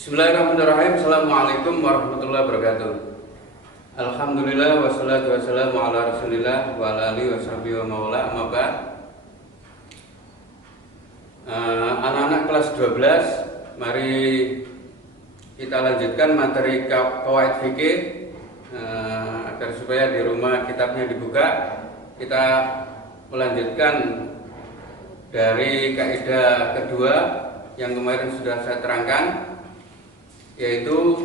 Bismillahirrahmanirrahim. Assalamualaikum warahmatullahi wabarakatuh. Alhamdulillah wassalatu wassalamu ala rasulillah wa ala alihi washabihi wa mawala amma ba'd. Anak-anak kelas 12, mari kita lanjutkan materi qawaid fikih agar supaya di rumah kitabnya dibuka. Kita melanjutkan dari kaidah kedua yang kemarin sudah saya terangkan, yaitu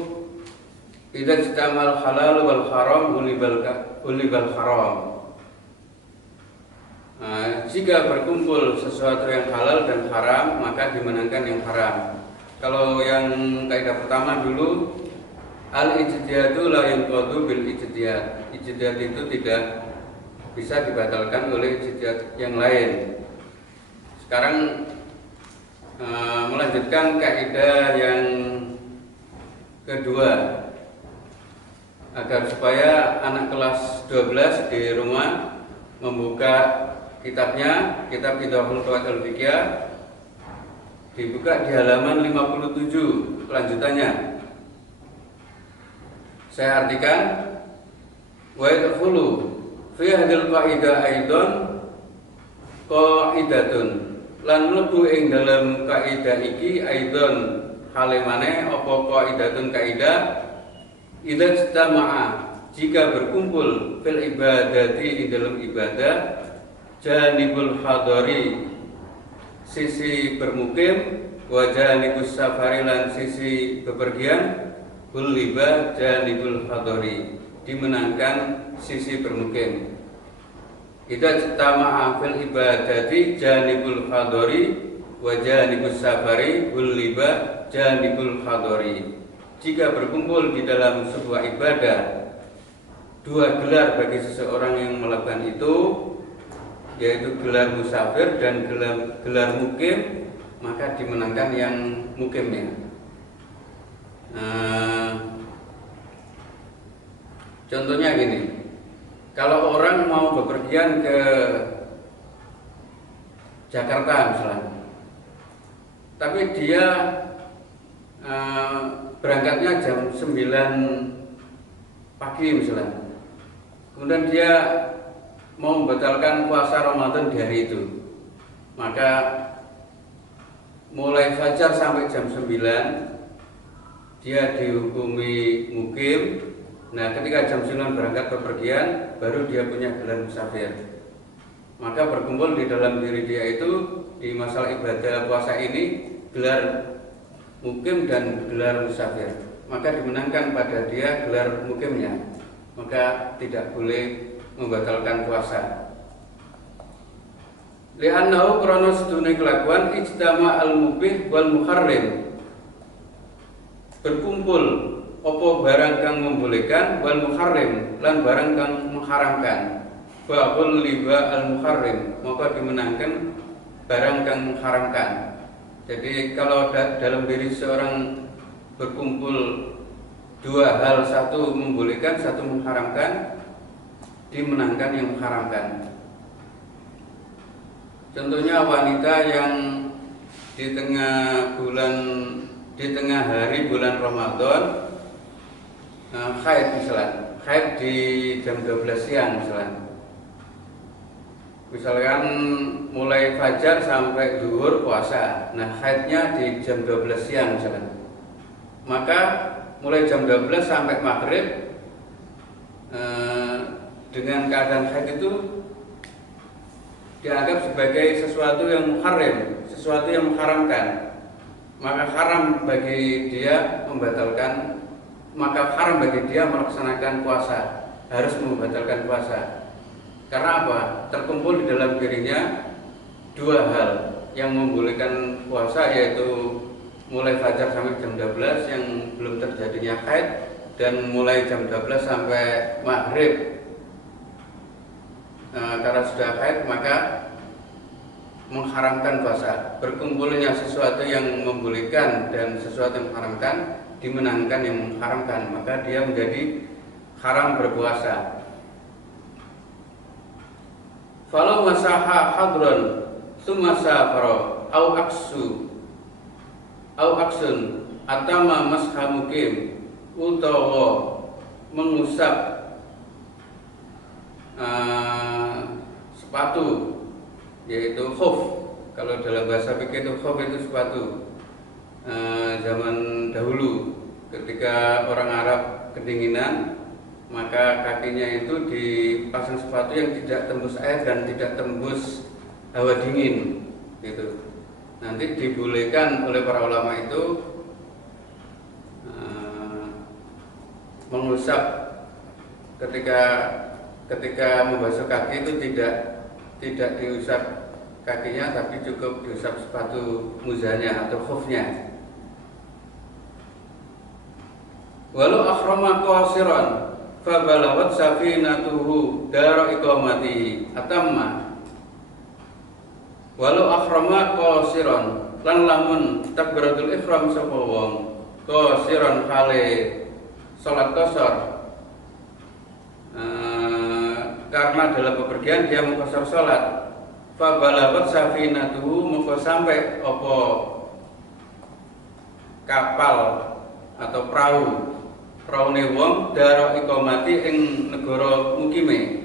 idza istamal halal wal haram ulibal haram. Jika berkumpul sesuatu yang halal dan haram, maka dimenangkan yang haram. Kalau yang kaidah pertama dulu, al ijtihadu la yanqadu bil ijtihad. Ijtihad itu tidak bisa dibatalkan oleh ijtihad yang lain. Sekarang melanjutkan kaidah yang kedua, agar supaya anak kelas 12 di rumah membuka kitabnya, kitab Idhahul Qawaid Al-Fiqhiyah, dibuka di halaman 57 kelanjutannya. Saya artikan, wa yadkhulu fi hadhil qaidah aidon qaidatun, lan mlebu ing dalam kaidah iki aidon halemane apa qaidatun kaidah idza istama'a, jika berkumpul fil ibadati di dalam ibadah, janibul hadari, sisi bermukim, wa janibus safari, lan sisi bepergian, liba janibul hadari, dimenangkan sisi bermukim. Idza istama'a fil ibadati janibul hadari wa janibus safari liba janibul hadari. Jika berkumpul di dalam sebuah ibadah dua gelar bagi seseorang yang melakukan itu, yaitu gelar musafir dan gelar mukim, maka dimenangkan yang mukimnya. Contohnya gini, kalau orang mau bepergian ke Jakarta misalnya, tapi dia berangkatnya jam 9 pagi misalnya, kemudian dia mau membatalkan puasa Ramadan di hari itu, maka mulai fajar sampai jam 9 dia dihukumi mukim. Nah, ketika jam 9 berangkat bepergian, baru dia punya gelar musafir. Maka berkumpul di dalam diri dia itu di masalah ibadah puasa ini gelar mukim dan gelar musafir, maka dimenangkan pada dia gelar mukimnya, maka tidak boleh membatalkan puasa. Li'annahu krana sedune kelakuan ijtama al-mubih wal muharrim, berkumpul opo barang kang membolehkan, wal muharrim, lan barang kang mengharamkan. Fa'ul liba al-muharrim, maka dimenangkan barang kang mengharamkan. Jadi kalau dalam diri seorang berkumpul dua hal, satu membolehkan, satu mengharamkan, dimenangkan yang mengharamkan. Contohnya wanita yang di tengah hari bulan Ramadan haid misalnya, haid di jam 12 siang misalnya. Misalkan mulai fajar sampai zuhur puasa, nah haidnya di jam 12 siang misalkan, maka mulai jam 12 sampai maghrib dengan keadaan haid itu dianggap sebagai sesuatu yang muharram, sesuatu yang mengharamkan, maka haram bagi dia membatalkan, maka haram bagi dia melaksanakan puasa, harus membatalkan puasa. Karena apa? Terkumpul di dalam dirinya dua hal yang membolehkan puasa, yaitu mulai fajar sampai jam 12 yang belum terjadinya haid, dan mulai jam 12 sampai maghrib karena sudah haid, maka mengharamkan puasa. Berkumpulnya sesuatu yang membolehkan dan sesuatu yang mengharamkan, dimenangkan yang mengharamkan, maka dia menjadi haram berpuasa. Falau masaha hadron summa safara au aksun atama masha mukim utawa mengusap sepatu, yaitu khuf. Kalau dalam bahasa fikih itu khuf itu sepatu. Zaman dahulu ketika orang Arab kedinginan, maka kakinya itu dipasang sepatu yang tidak tembus air dan tidak tembus hawa dingin gitu. Nanti dibolehkan oleh para ulama itu mengusap ketika membasuh kaki itu tidak diusap kakinya, tapi cukup diusap sepatu muzanya atau khufnya. Walau akhrama qasiran fabalawat safinatuhu dara iqamatihi atamma. Walau akhrama qasiran lan lamun takbiratul ihram sapa wong qasiran kale salat qasar, karena dalam bepergian dia mengqasar salat, fabalawat safinatuhu moko sampai apa kapal atau praune wong daro iqamati ing negara mukime,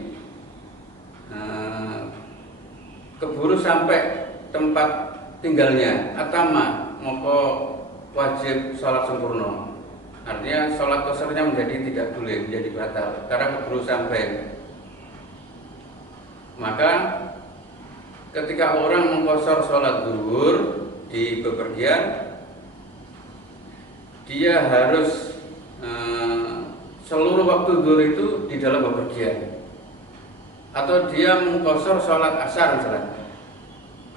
keburu sampai tempat tinggalnya, atama moko wajib sholat sempurna. Artinya sholat qasarnya menjadi tidak boleh, menjadi batal karena keburu sampai. Maka ketika orang mengqasar sholat zuhur di bepergian, dia harus seluruh waktu zuhur itu di dalam bepergian, atau dia mengqasar sholat asar misalnya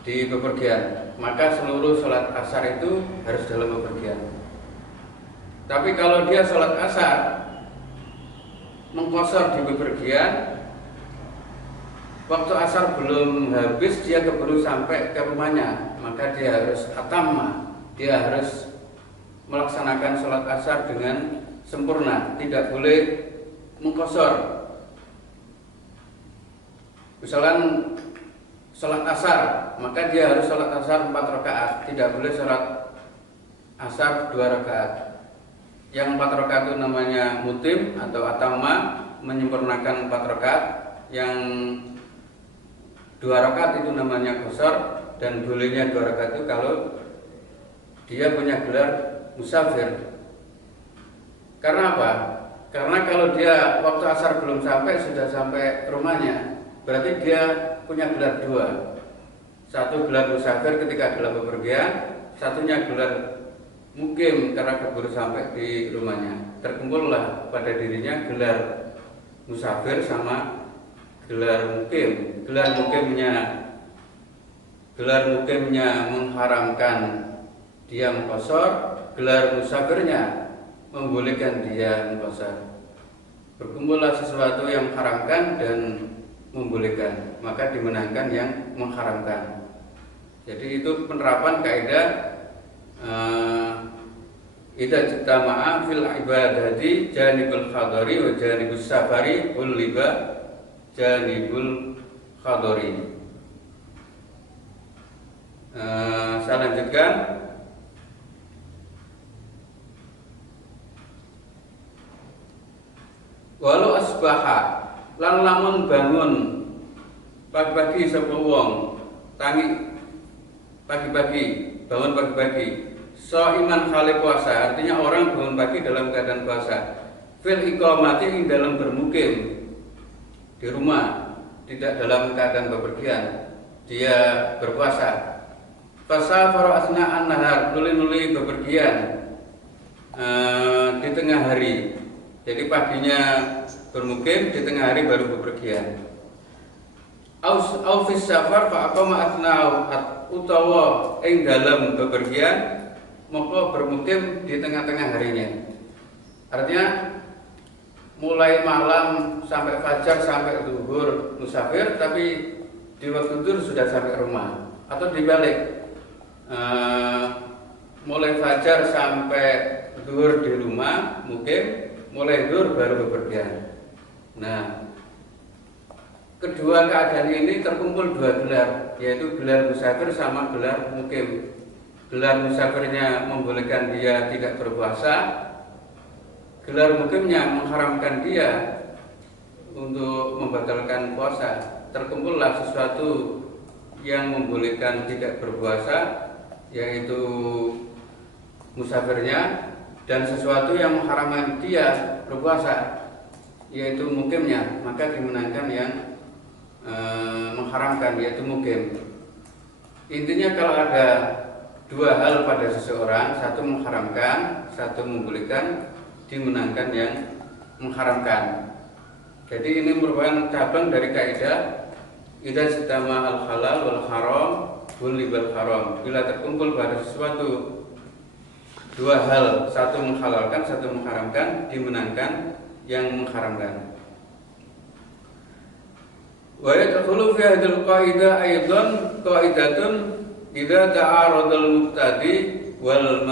di bepergian, maka seluruh sholat asar itu harus dalam bepergian. Tapi kalau dia sholat asar mengqasar di bepergian, waktu asar belum habis dia keburu sampai ke rumahnya, maka dia harus atamma, dia harus melaksanakan sholat asar dengan sempurna, tidak boleh mengqasar. Misalnya sholat asar, maka dia harus sholat asar 4 rakaat, tidak boleh sholat asar 2 rakaat. Yang 4 rakaat itu namanya mutim atau atamma, menyempurnakan 4 rakaat. Yang 2 rakaat itu namanya qasar, dan bolehnya 2 rakaat itu kalau dia punya gelar musafir. Karena apa? Karena kalau dia waktu asar belum sampai, sudah sampai rumahnya, berarti dia punya gelar 2. Satu gelar musafir ketika dalam bepergian, satunya gelar mukim karena keburu sampai di rumahnya. Terkumpullah pada dirinya gelar musafir sama gelar mukim. Gelar mukimnya mengharamkan dia mengqasar, gelar musafirnya membolehkan dia mengqasar. Berkumpullah sesuatu yang mengharamkan dan membolehkan, maka dimenangkan yang mengharamkan. Jadi itu penerapan kaidah idza jtama'a fil ibadati janibul hadari wa janibus safari ulliba janibul hadari. Saya lanjutkan. Walau asbaha lan lamun bangun pagi-pagi sapa wong, tangi pagi-pagi, bangun pagi-pagi, shaiman khali puasa, artinya orang bangun pagi dalam keadaan puasa, fil iqamati ing dalam bermukim di rumah, tidak dalam keadaan bepergian, dia berpuasa. Fasafara asna'an nahar, nuli-nuli bepergian di tengah hari. Jadi paginya bermukim, di tengah hari baru bepergian. Au fis safar fa aqama atna'u utawa ing dalam bepergian maka bermukim di tengah-tengah harinya. Artinya mulai malam sampai fajar sampai zuhur musafir, tapi di waktu zuhur sudah sampai rumah, atau dibalik. Mulai fajar sampai zuhur di rumah mukim, mulai zuhur baru bepergian. Nah, kedua keadaan ini terkumpul 2 gelar, yaitu gelar musafir sama gelar mukim. gelar musafirnya membolehkan dia tidak berpuasa, gelar mukimnya mengharamkan dia untuk membatalkan puasa. Terkumpullah sesuatu yang membolehkan tidak berpuasa, yaitu musafirnya, dan sesuatu yang mengharamkan dia berpuasa, yaitu mukimnya. Maka dimenangkan yang mengharamkan, yaitu mukim. Intinya kalau ada dua hal pada seseorang, satu mengharamkan, satu membolehkan, dimenangkan yang mengharamkan. Jadi ini merupakan cabang dari kaidah idza istama al halal wal haram gulibal haram. Bila terkumpul pada sesuatu dua hal, satu menghalalkan, satu mengharamkan, dimenangkan yang mengharamkan. Wa yadkhulu fi hadhihi qaidah aidan qaidatun idza ta'aradal muqtadi wal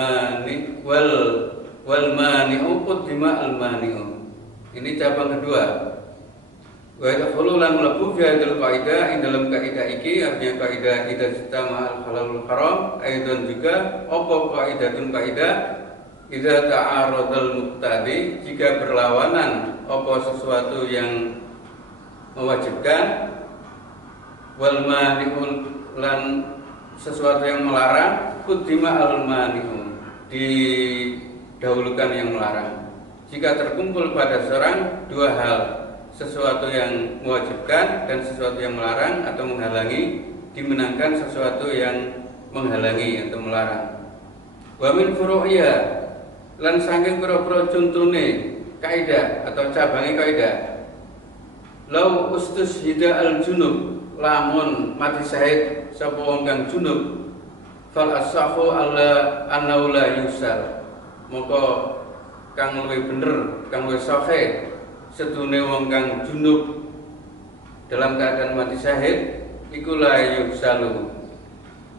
mani'u qaddima al mani'u. Ini cabang kedua. Wa yadkhulu lan mlebu fi hadhihi qaidah ing dalam kaidah iki, artinya kaidah idza istama al halal wal haram, aidan juga apa kaidatun kaidah idza ta'aradal muqtadi, jika berlawanan apa sesuatu yang mewajibkan, wal mani'u lan sesuatu yang melarang, kuddima al mani'u, didahulukan yang melarang. Jika terkumpul pada seorang dua hal, sesuatu yang mewajibkan dan sesuatu yang melarang atau menghalangi, dimenangkan sesuatu yang menghalangi atau melarang. Wa min furu'iyya, lan saking pira-pira contone kaidah atau cabange kaidah, lau ustushida al junub, lamun mati syahid sapa wong kang junub, fal asahu alla annahu la yusal, maka kang luwih bener, kang luwih sahih sedune wong kang junub dalam keadaan mati syahid iku la yusalu,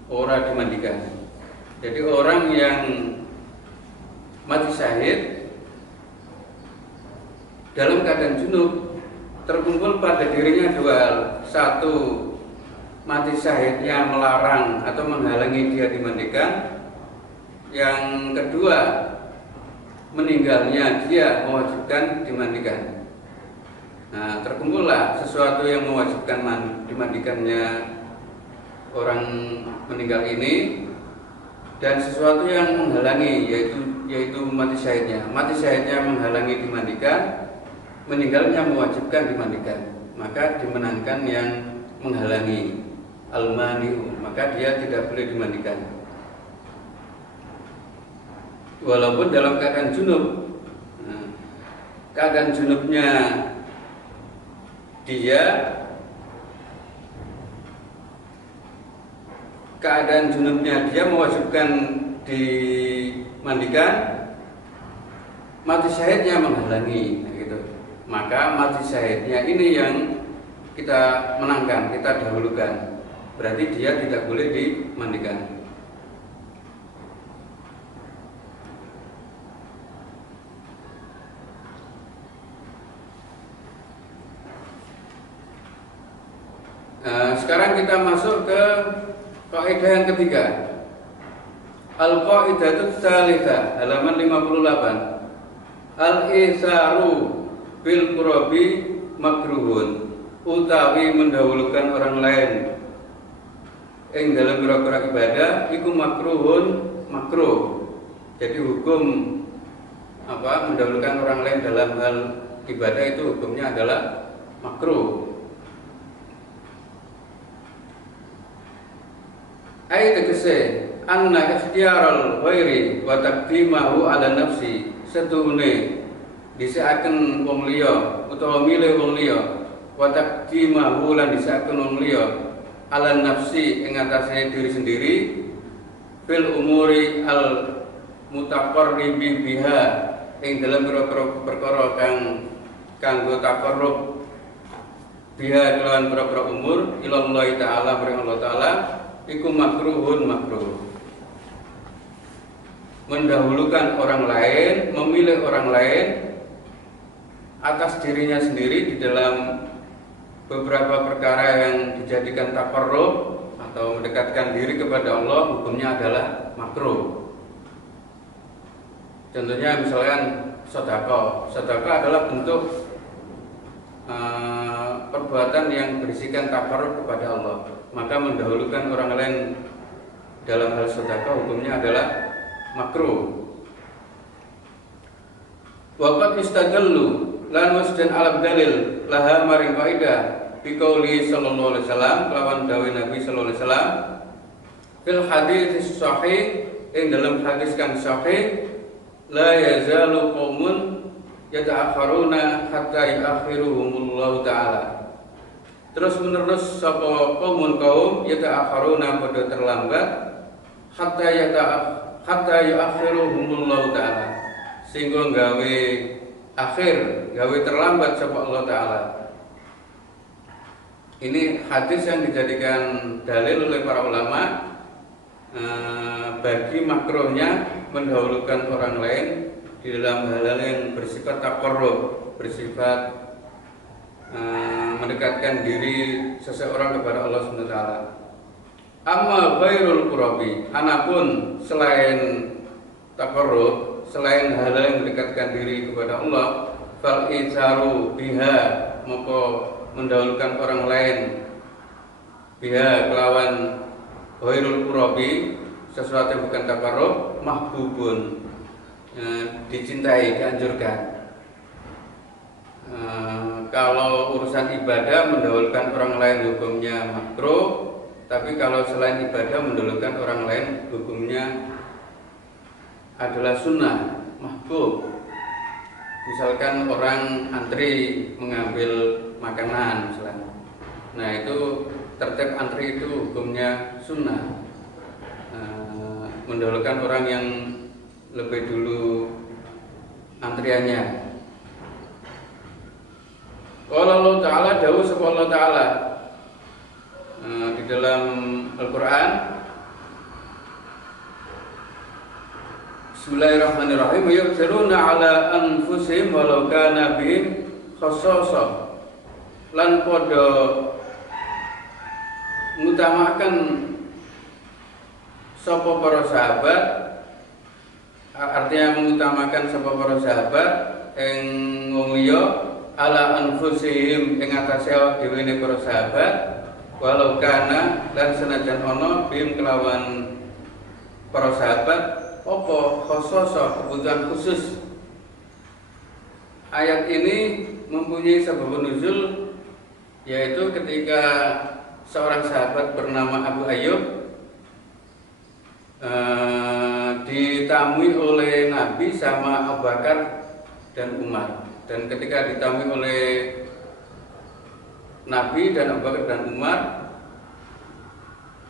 ora dimandikan. Jadi orang yang mati syahid dalam keadaan junub, terkumpul pada dirinya dua hal. Satu, mati syahidnya melarang atau menghalangi dia dimandikan. Yang kedua, meninggalnya dia mewajibkan dimandikan. Nah, terkumpullah sesuatu yang mewajibkan dimandikannya orang meninggal ini, dan sesuatu yang menghalangi, yaitu mati syahidnya. Mati syahidnya menghalangi dimandikan, meninggalnya mewajibkan dimandikan, maka dimenangkan yang menghalangi, al-mani'u, maka dia tidak boleh dimandikan walaupun dalam keadaan junub. Nah, keadaan junubnya dia, mewajibkan dimandikan, mati syahidnya menghalangi, gitu. Maka mati syahidnya ini yang kita menangkan, kita dahulukan. Berarti dia tidak boleh dimandikan. Nah, sekarang kita masuk ke kaidah yang ketiga. Al-qaidatu tsalitsah, halaman 58. Al-isaru bil qurabi makruhun, utawi mendahulukan orang lain ing dalam pira-pira ibadah iku makruhun, makruh. Jadi hukum mendahulukan orang lain dalam hal ibadah itu hukumnya adalah makruh. Ai tegese anna ikhtiyarul ghairi wa taqdimahu ala nafsi, setune dhisikaken wong liya utawa milih wong liya, wa taqdimahu lan dhisikaken wong liya ala nafsi ing atase diri sendiri, fil umuri al mutaqarribi biha ing dalam perkara kang kanggo taqarrub biha kelawan perkara umur ilallah taala, maring Allah taala, iku makruhun, makruh. Mendahulukan orang lain, memilih orang lain atas dirinya sendiri di dalam beberapa perkara yang dijadikan taqarrub atau mendekatkan diri kepada Allah hukumnya adalah makruh. Contohnya misalkan sedekah. Sedekah adalah bentuk perbuatan yang berisikan takarrub kepada Allah. Maka mendahulukan orang lain dalam hal sedekah hukumnya adalah makruh. Waqad istadallu lan wasdan alam dalil laha maring kaidah bi qauli sallallahu alaihi wasallam lawan dawuh Nabi sallallahu alaihi wasallam fil hadits sahih ing dalam hadis kang sahih la yazalu qaumun yata'akharuna hatta yu'akhiruhumullahu ta'ala. Terus menerus sapa kaum yata'akharuna padha terlambat hatta yu'akhiruhumullahu ta'ala. Sehingga gawe terlambat sapa Allah Ta'ala. Ini hadis yang dijadikan dalil oleh para ulama bagi makruhnya mendahulukan orang lain di dalam hal-hal yang bersifat taqarrub, bersifat mendekatkan diri seseorang kepada Allah Subhanahu wa taala. Amma ghairul qurabi, anapun selain taqarrub, selain hal-hal yang mendekatkan diri kepada Allah, fal itharu biha, maka mendahulukan orang lain biha kelawan ghairul qurabi, sesuatu yang bukan taqarrub, mahbubun, dicintai, dianjurkan. Kalau urusan ibadah mendahulukan orang lain hukumnya makruh, tapi kalau selain ibadah mendahulukan orang lain hukumnya adalah sunnah, mahbub. Misalkan orang antri mengambil makanan misalnya. Nah itu tertib antri itu hukumnya sunnah. Mendahulukan orang yang lebih dulu antriannya. Qala Allah Ta'ala, dawuh sapa Allah Ta'ala di dalam Al-Qur'an, Bismillahirrahmanirrahim, yu'thiruna ala anfusihim walau kana bihim khassasah, lan padha ngutamakan sapa para sahabat, artinya mengutamakan sapa para sahabat ing wong liya ala anfusihim ing atase awak dhewe ne para sahabat, walau kana lan senajan ana bihim kelawan para sahabat apa khususah, kebutuhan khusus. Ayat ini mempunyai sebab nuzul, yaitu ketika seorang sahabat bernama Abu Ayyub ditamui oleh Nabi sama Abu Bakar dan Umar. Dan ketika ditamui oleh Nabi dan Abu Bakar dan Umar,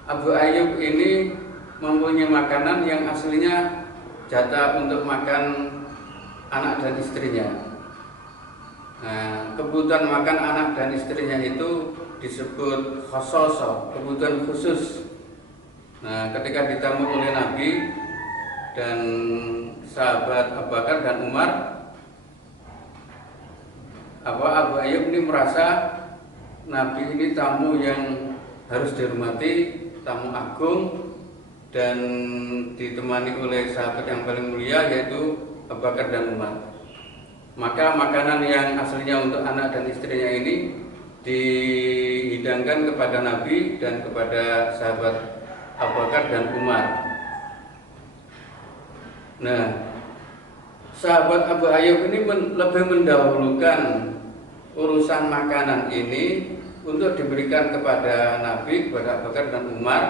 Abu Ayyub ini mempunyai makanan yang aslinya jatah untuk makan anak dan istrinya. Nah, kebutuhan makan anak dan istrinya itu disebut khososo, kebutuhan khusus. Nah, ketika ditamu oleh Nabi dan sahabat Abu Bakar dan Umar, Abu Ayyub ini merasa Nabi ini tamu yang harus dihormati, tamu agung, dan ditemani oleh sahabat yang paling mulia yaitu Abu Bakar dan Umar. Maka makanan yang aslinya untuk anak dan istrinya ini dihidangkan kepada Nabi dan kepada sahabat Abu Bakar dan Umar. Nah, sahabat Abu Ayyub ini lebih mendahulukan urusan makanan ini untuk diberikan kepada Nabi, kepada Abu Bakar dan Umar,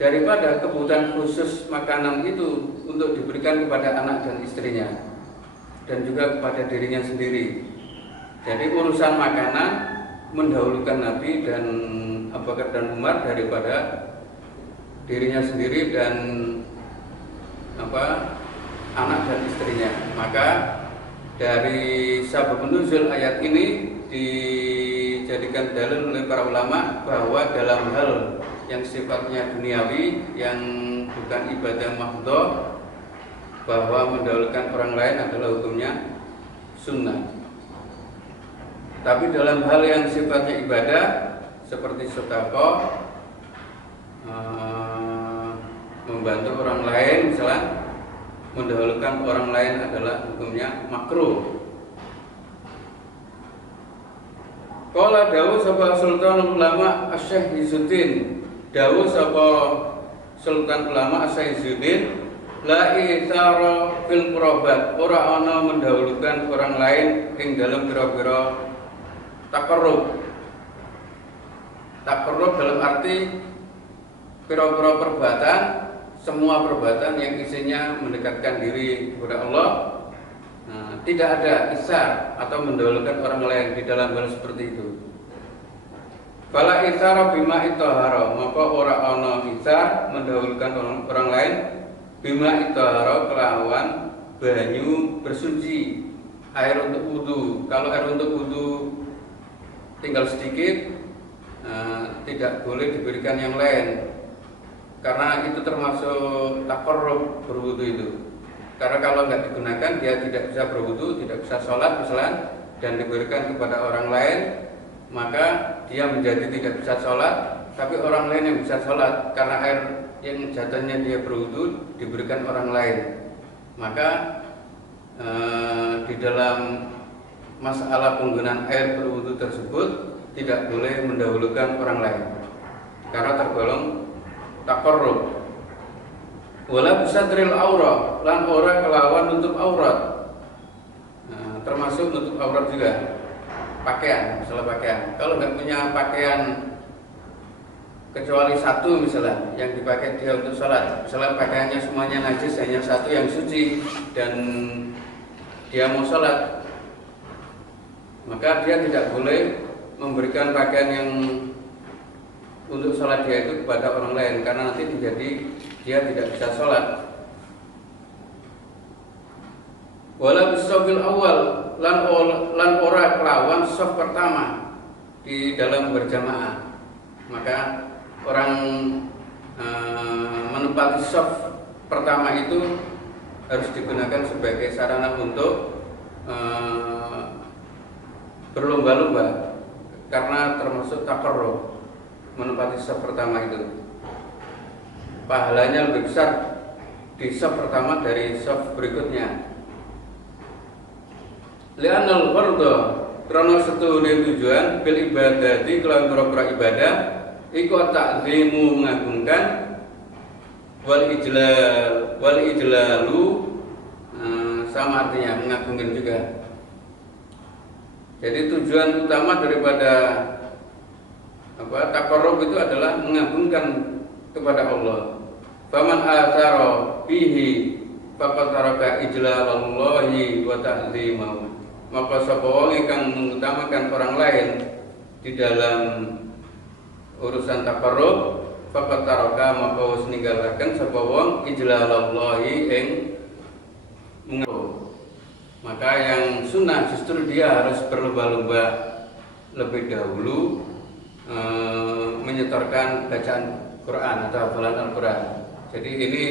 daripada kebutuhan khusus makanan itu untuk diberikan kepada anak dan istrinya dan juga kepada dirinya sendiri. Jadi urusan makanan mendahulukan Nabi dan Abu Bakar dan Umar daripada dirinya sendiri dan anak dan istrinya. Maka dari sabab nuzul ayat ini dijadikan dalil oleh para ulama bahwa dalam hal yang sifatnya duniawi, yang bukan ibadah mahdhah, bahwa mendahulukan orang lain adalah hukumnya sunnah. Tapi dalam hal yang sifatnya ibadah seperti sedekah, membantu orang lain, misalnya mendahulukan orang lain adalah hukumnya makruh. Qala dawuh sapa Sultan Ulama Asy-Syaikh Izzuddin, dawuh sapa Sultan Ulama Asy-Syaikh Izzuddin, la itsara fil qurabat, ora ana mendahulukan orang lain ing dalam pira-pira taqarrub. Taqarrub dalam arti pira-pira perbuatan, semua perbuatan yang isinya mendekatkan diri kepada Allah. Tidak ada isar atau mendahulukan orang lain di dalam hal seperti itu. Fala isara bima itahara, maka ora ana isar mendahulukan orang lain bima itahara kelawan banyu bersuci, air untuk wudu. Kalau air untuk wudu tinggal sedikit, tidak boleh diberikan yang lain, karena itu termasuk taqarrub berwudu itu. Karena kalau nggak digunakan dia tidak bisa berwudu, tidak bisa sholat misalnya, dan diberikan kepada orang lain, maka dia menjadi tidak bisa sholat, tapi orang lain yang bisa sholat karena air yang jatuhnya dia berwudu diberikan orang lain. Maka di dalam masalah penggunaan air berwudu tersebut tidak boleh mendahulukan orang lain karena tergolong taqarrub. Wala bisatril aurah, lan ora kelawan nutup aurat. Termasuk nutup aurat juga pakaian, misalnya pakaian. Kalau nggak punya pakaian kecuali satu misalnya yang dipakai dia untuk sholat, misalnya pakaiannya semuanya najis, hanya satu yang suci dan dia mau sholat, maka dia tidak boleh memberikan pakaian yang untuk sholat dia itu kepada orang lain, karena nanti menjadi dia tidak bisa sholat. Wala bisofil awal, lan ora kelawan sof pertama di dalam berjamaah. Maka orang menempati sof pertama itu harus digunakan sebagai sarana untuk berlomba-lomba, karena termasuk taqarrub. Menempati sof pertama itu pahalanya lebih besar di sof pertama dari sof berikutnya. Li'anal fardha, karena setune tujuan bil ibadati kelawan pira-pira ibadah iku ta'zimu mengagungkan, wal ijlalu sama artinya mengagungkan juga. Jadi tujuan utama daripada taqarrub itu adalah mengagungkan kepada Allah. Faman athara bihi faqad taraka ijlalallahi wa ta'zimahu. Maka sapa wong kang mengutamakan orang lain di dalam urusan taqarrub, faqad taraka maka wis ninggalaken sapa wong ijlalallahi ing mengaku. Maka yang sunnah justru dia harus berlomba-lomba lebih dahulu menyetorkan bacaan Quran atau hafalan Al-Quran. Jadi ini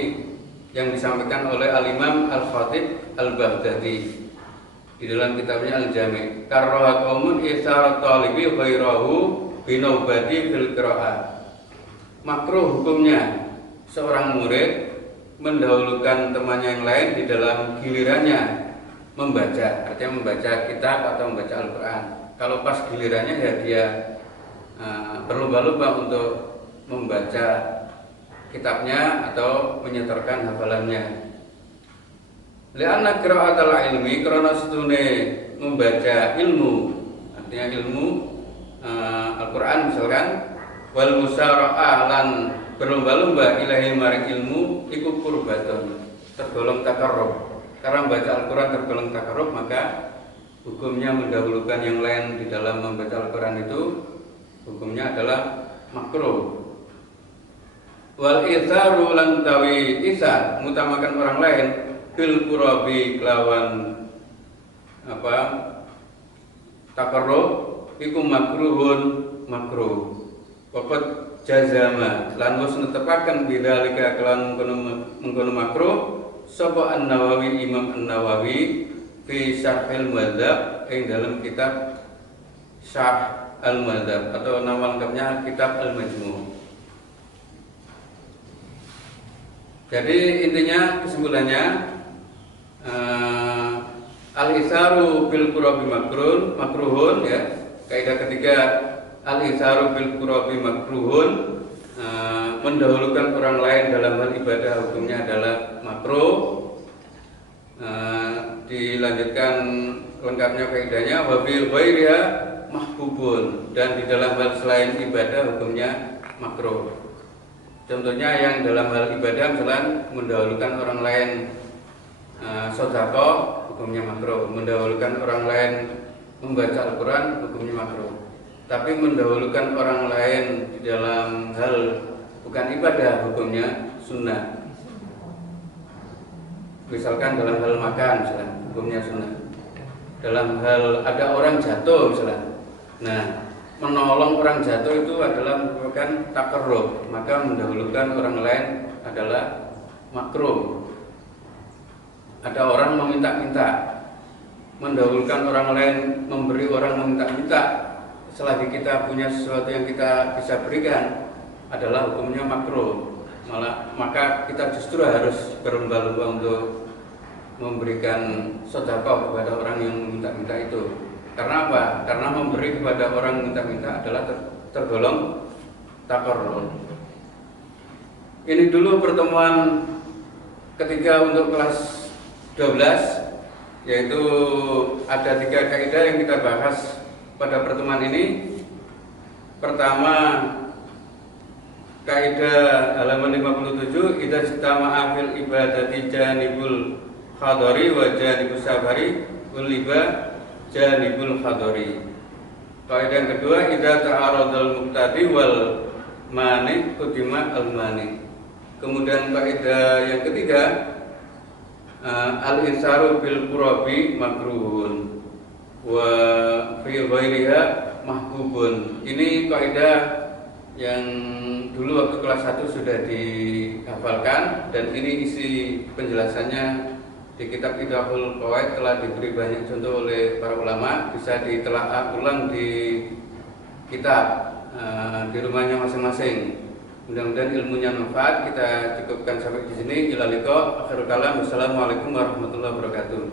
yang disampaikan oleh Al-Imam Al-Khatib Al-Baghdadi di dalam kitabnya Al-Jami'. Karraha qaumun isar talibi ghairahu binaubati fil qira'ah. Makruh hukumnya seorang murid mendahulukan temannya yang lain di dalam gilirannya membaca, artinya membaca kitab atau membaca Al-Quran. Kalau pas gilirannya ya dia berlomba-lomba untuk membaca kitabnya atau menyetorkan hafalannya. Li'anna qira'atul ilmi, karena setune membaca ilmu, artinya ilmu Al-Quran misalkan, wal musara'ah lan berlomba-lomba ilahi maring ilmu iku qurbatun, tergolong taqarrub. Karena membaca Al-Quran tergolong taqarrub, maka hukumnya mendahulukan yang lain di dalam membaca Al-Quran itu hukumnya adalah makruh. Wal itharu lan tawi isar, mutamakan orang lain fil qurabi kelawan taqarrub iku makruhun, makruh. Pokok jazama lan wis netepaken bidzalika kelawan mengkono makruh sapa An-Nawawi, Imam An-Nawawi fi Syarhil Muhadzab ing dalam kitab Syarh Al-Muhadzab atau nama lengkapnya kitab Al-Majmu'. Jadi intinya kesimpulannya al-isaru bil qurabi makruhun ya. Kaidah ketiga al-isaru bil qurabi makruhun, mendahulukan orang lain dalam hal ibadah hukumnya adalah makruh. Dilanjutkan lengkapnya kaidahnya wabil ghairiha mahbubun, dan di dalam hal selain ibadah hukumnya makruh. Contohnya yang dalam hal ibadah misalnya mendahulukan orang lain sedekah hukumnya makruh, mendahulukan orang lain membaca Al-Quran hukumnya makruh. Tapi mendahulukan orang lain di dalam hal bukan ibadah hukumnya sunnah. Misalkan dalam hal makan misalnya hukumnya sunnah. Dalam hal ada orang jatuh misalnya, nah menolong orang jatuh itu adalah merupakan takarrub, maka mendahulukan orang lain adalah makruh. Ada orang meminta-minta, mendahulukan orang lain memberi orang meminta-minta selagi kita punya sesuatu yang kita bisa berikan adalah hukumnya makruh. Maka kita justru harus berlomba-lomba untuk memberikan sedekah kepada orang yang meminta-minta itu. Karena apa? Karena memberi kepada orang yang minta-minta adalah tergolong takarrub. Ini dulu pertemuan ketiga untuk kelas 12, yaitu ada 3 kaidah yang kita bahas pada pertemuan ini. Pertama, kaidah halaman 57, idza istama'a fil ibadati janibul hadari wa janibus sabari uliba janibul hadari. Kaidah yang kedua, idza ta'aradal muqtadi wal mani qudima al mani. Kemudian kaidah yang ketiga, al-insaru bil qurabi makruhun wa fi ghairiha mahbubun. Ini kaidah yang dulu waktu kelas 1 sudah dihafalkan, dan ini isi penjelasannya di kitab Idahul Qawaid telah diberi banyak contoh oleh para ulama. Bisa ditelaah ulang di kitab di rumahnya masing-masing. Mudah-mudahan ilmunya manfaat. Kita cukupkan sampai di sini. Ila liqa, akhirul kalam. Wassalamualaikum warahmatullahi wabarakatuh.